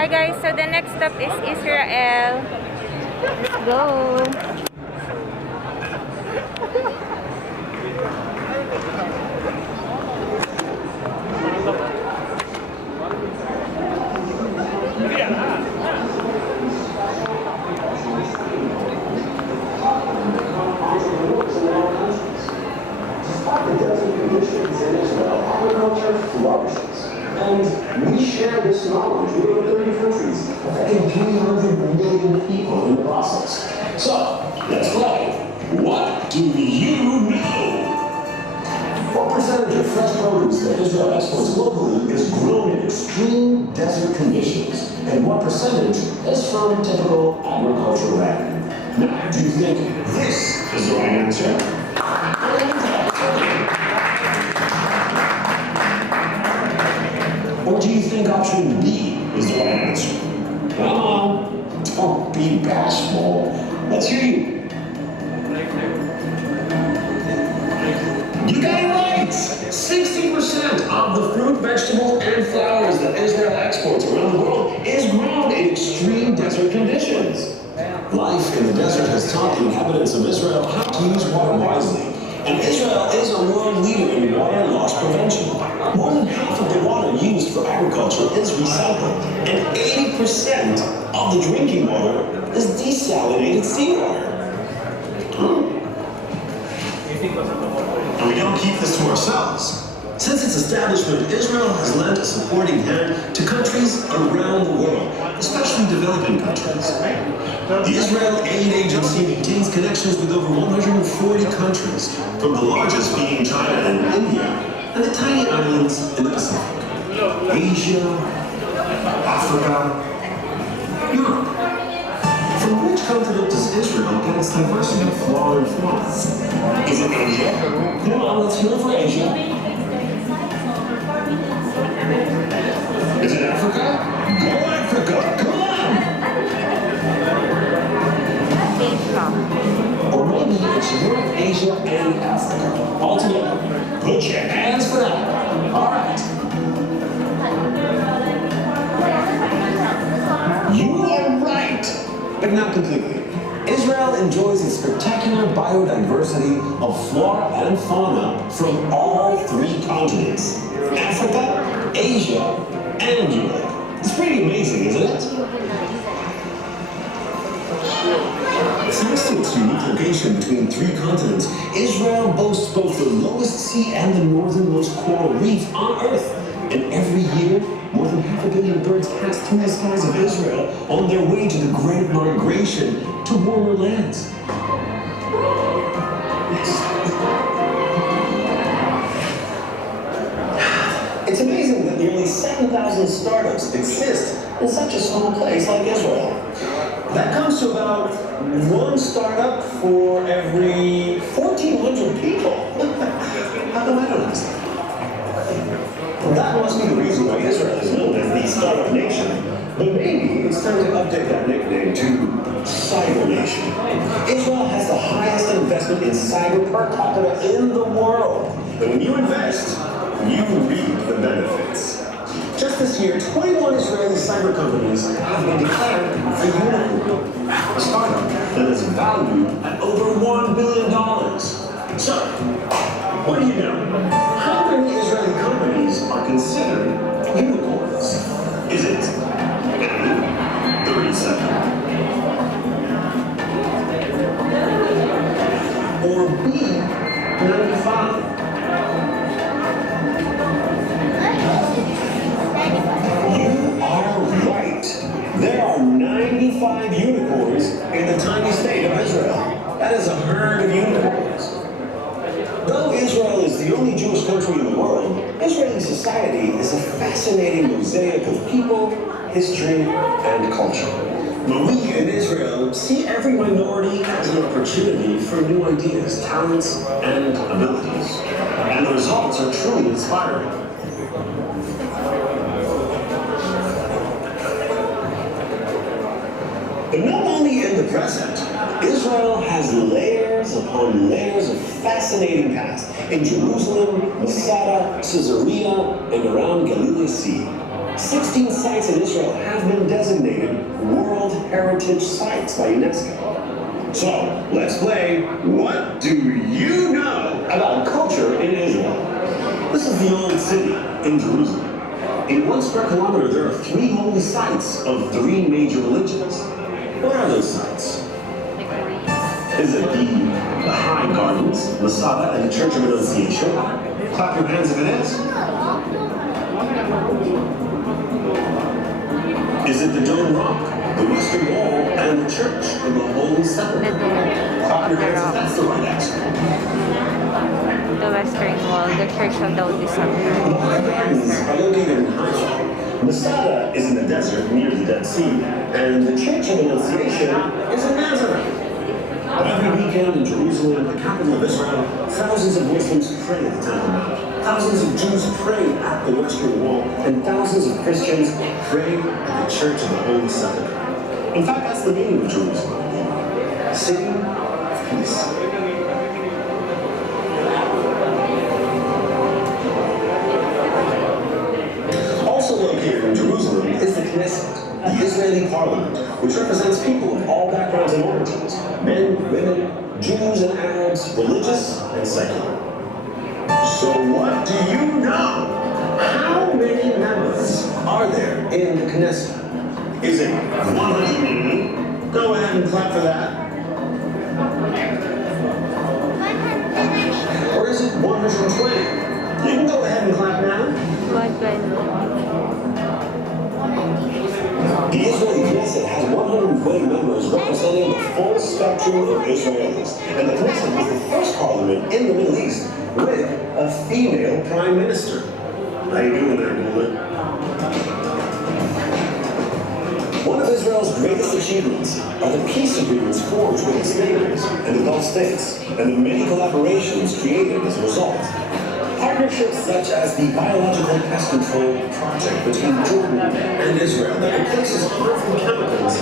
Hi guys, so the next stop is Israel. Let's go. Despite the desert conditions in Israel, agriculture flourishes. And we share this knowledge with over 30 countries, affecting 300 million people in the process. So, let's play. What do you know? What percentage of fresh produce that Israel exports locally is grown in extreme desert conditions? And what percentage is from typical agricultural land? Now, do you think this is the right answer? Or do you think option B is the right answer? Come on, don't be bashful. Let's hear you. You got it right! 60% of the fruit, vegetables, and flowers that Israel exports around the world is grown in extreme desert conditions. Life in the desert has taught the inhabitants of Israel how to use water wisely. And Israel is a world leader in water loss prevention. More than half of the water used for agriculture is recycled, and 80% of the drinking water is desalinated seawater. And we don't keep this to ourselves. Since its establishment, Israel has lent a supporting hand to countries around the world, especially developing countries. The Israel Aid Agency maintains connections with over 140 countries, from the largest being China and India, and the tiny islands in the Pacific. Asia, Africa, Europe. From which continent does Israel get its diversity of flora and fauna? Is it Asia? Come on, let's hear it for Asia. Is it Africa? Go Africa! Come on! Or maybe it's Europe, Asia, and Africa. All together. Put your hands for that. All right. You are right, but not completely. Israel enjoys a spectacular biodiversity of flora and fauna from all three continents: Africa, Asia, and Europe. It's pretty amazing, isn't it? Thanks to its unique location between three continents, Israel boasts both the lowest sea and the northernmost coral reef on Earth. And every year, more than 500 million birds pass through the skies of Israel on their way to the Great Migration to warmer lands. It's amazing that nearly 7,000 startups exist in such a small place like Israel. That comes to about one startup for every 1,400 people. How come I don't understand? Well, that must be the reason why Israel is known as the Startup Nation. But maybe it's time to update that nickname to Cyber Nation. Israel has the highest investment in cyber per capita in the world. And when you invest, you reap the benefits. Just this year, 21 Israeli cyber companies have been declared a unicorn, a startup that is valued at over $1 billion. So, what do you know? How many Israeli companies are considered unicorns? Is it A, 37, or B, 95? You are right. There are 95 unicorns in the tiny state of Israel. That is a herd of unicorns. Though Israel is the only Jewish country in the world, Israeli society is a fascinating mosaic of people, history, and culture. But we in Israel see every minority as an opportunity for new ideas, talents, and abilities. And the results are truly inspiring. But not only in the present, Israel has layers upon layers of fascinating past in Jerusalem, Masada, Caesarea, and around Galilee Sea. 16 sites in Israel have been designated World Heritage Sites by UNESCO. So, let's play What Do You Know About Culture in Israel? This is the Old City in Jerusalem. In 1 square kilometer, there are 3 holy sites of 3 major religions. What are those sites? Is it the Baha'i Gardens, Masada, and the Church of Annunciation? Clap your hands if it is. Is it the Dome Rock, the Western Wall, and the Church of the Holy Sepulchre? Clap your hands if that's the right answer. The Western Wall, the Church of the Holy Sepulchre. The Baha'i Gardens are located in Haifa. Masada is in the desert near the Dead Sea, and the Church of Annunciation is in Nazareth. Every weekend in Jerusalem, the capital of Israel, thousands of Muslims pray at the Temple Mount. Thousands of Jews pray at the Western Wall, and thousands of Christians pray at the Church of the Holy Sepulchre. In fact, that's the meaning of Jerusalem. City of peace. Also located in Jerusalem is the Knesset, the Israeli parliament, which represents people of all backgrounds and origins, men, women, Jews and Arabs, religious and secular. So what do you know? How many members are there in the Knesset? Is it 180? Go ahead and clap for that. Or is it 120? You can go ahead and clap now. The Israeli Knesset has 120 members representing the full spectrum of Israelis, and the Knesset was the first parliament in the Middle East with a female prime minister. How you doing there, Mulder? One of Israel's greatest achievements are the peace agreements forged with its neighbors and the Gulf states, and the many collaborations created as a result. Partnerships such as the Biological Pest Control Project between Jordan and Israel that replaces harmful chemicals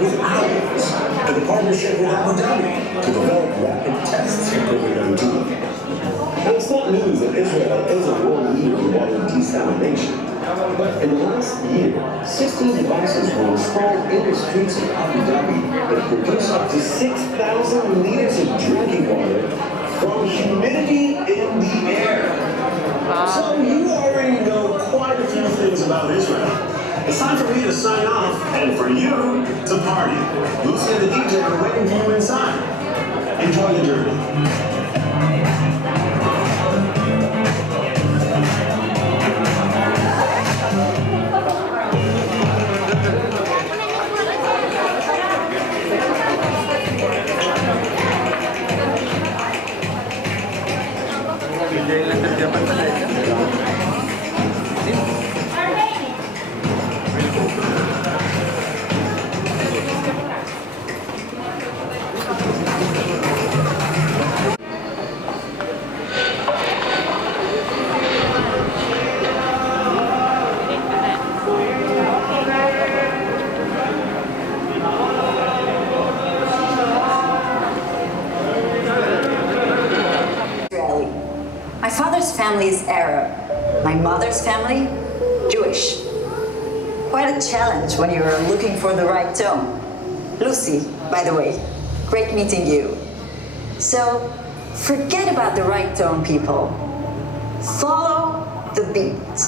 with aloes, and the partnership with Abu Dhabi to develop rapid tests for COVID-19. Now, it's not news that Israel is a world leader in water desalination, but in the last year, 16 devices were installed in the streets of Abu Dhabi that produce up to 6,000 liters of drinking water from humidity in the air. So you already know quite a few things about Israel. It's time for me to sign off and for you to party. Lucy and the DJ are waiting for you inside. Enjoy the journey. My father's family is Arab. My mother's family, Jewish. Quite a challenge when you're looking for the right tone. Lucy, by the way, great meeting you. So, forget about the right tone, people. Follow the beat.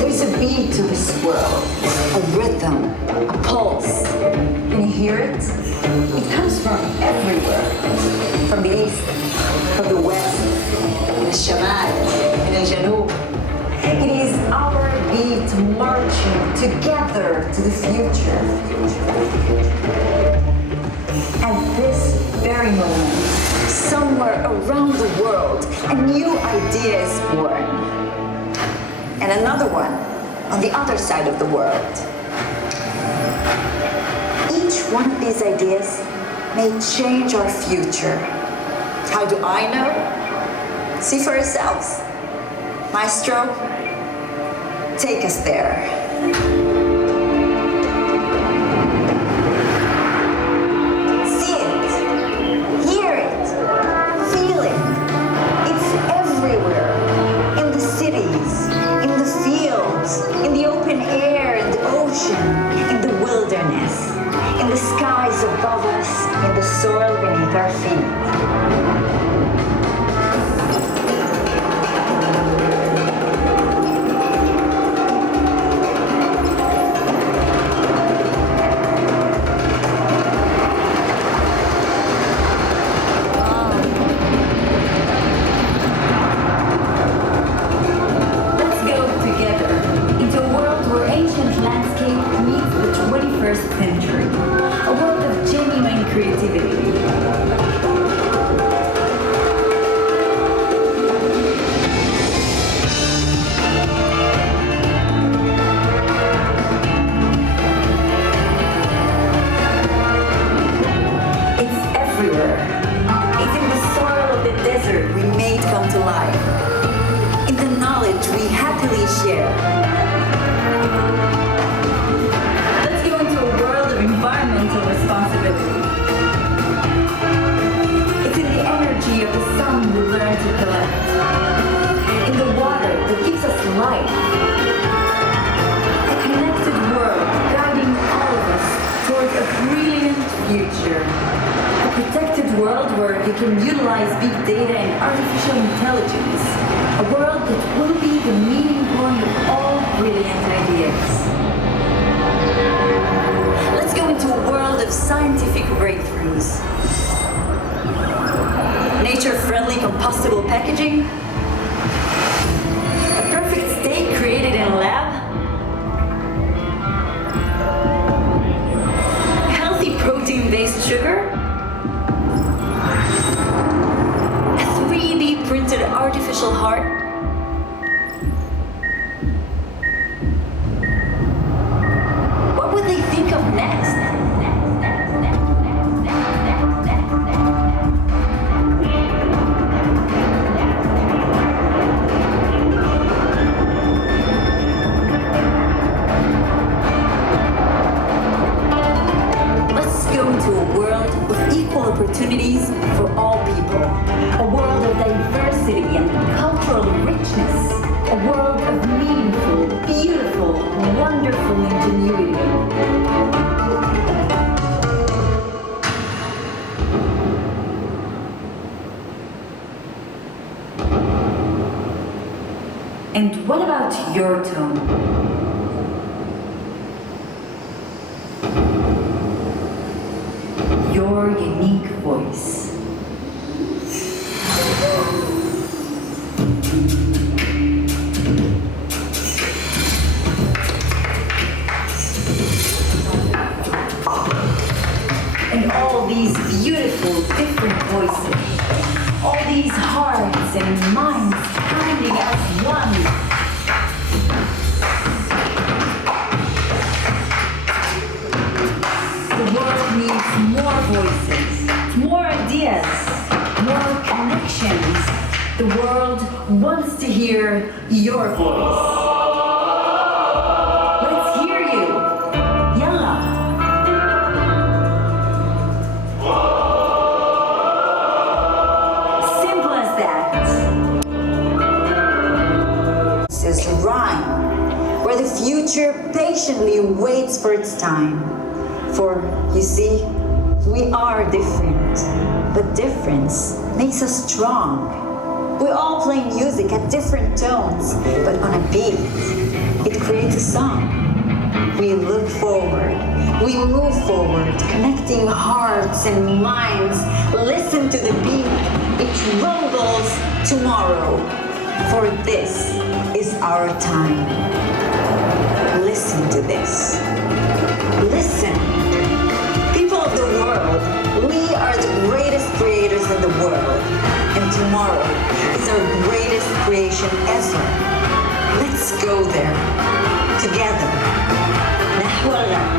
There's a beat to this world, a rhythm, a pulse. Can you hear it? It comes from everywhere. From the east, from the west, in the Shamal, in the Janub. It is our beat marching together to the future. At this very moment, somewhere around the world, a new idea is born. And another one on the other side of the world. Each one of these ideas may change our future. How do I know? See for yourselves. Maestro, take us there. See it, hear it, feel it. It's everywhere. In the city, come to life, in the knowledge we happily share. Let's go into a world of environmental responsibility. It's in the energy of the sun we learn to collect, in the water that gives us life. A connected world guiding all of us towards a brilliant future. A protected world where you can utilize big data and artificial intelligence. A world that will be the meeting point of all brilliant ideas. Let's go into a world of scientific breakthroughs. Nature-friendly compostable packaging. A perfect steak created in a lab. Healthy protein-based sugar. A 3D printed artificial heart. What would they think of next? Opportunities for all people, a world of diversity and cultural richness, a world of meaningful, beautiful, wonderful ingenuity. And what about your tone? Your unique voice. And all these beautiful different voices, all these hearts and minds pounding as one. The world needs more voices, more ideas, more connections. The world wants to hear your voice. Let's hear you. Yalla. Simple as that. This is rhyme, where the future patiently waits for its time. For, you see, we are different, but difference makes us strong. We all play music at different tones, but on a beat, it creates a song. We look forward, we move forward, connecting hearts and minds. Listen to the beat, it rumbles tomorrow, for this is our time. Listen to this. Listen. People of the world, we are the greatest creators in the world, and tomorrow is our greatest creation ever. Let's go there, together. نحو الغد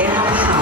إلى الحق.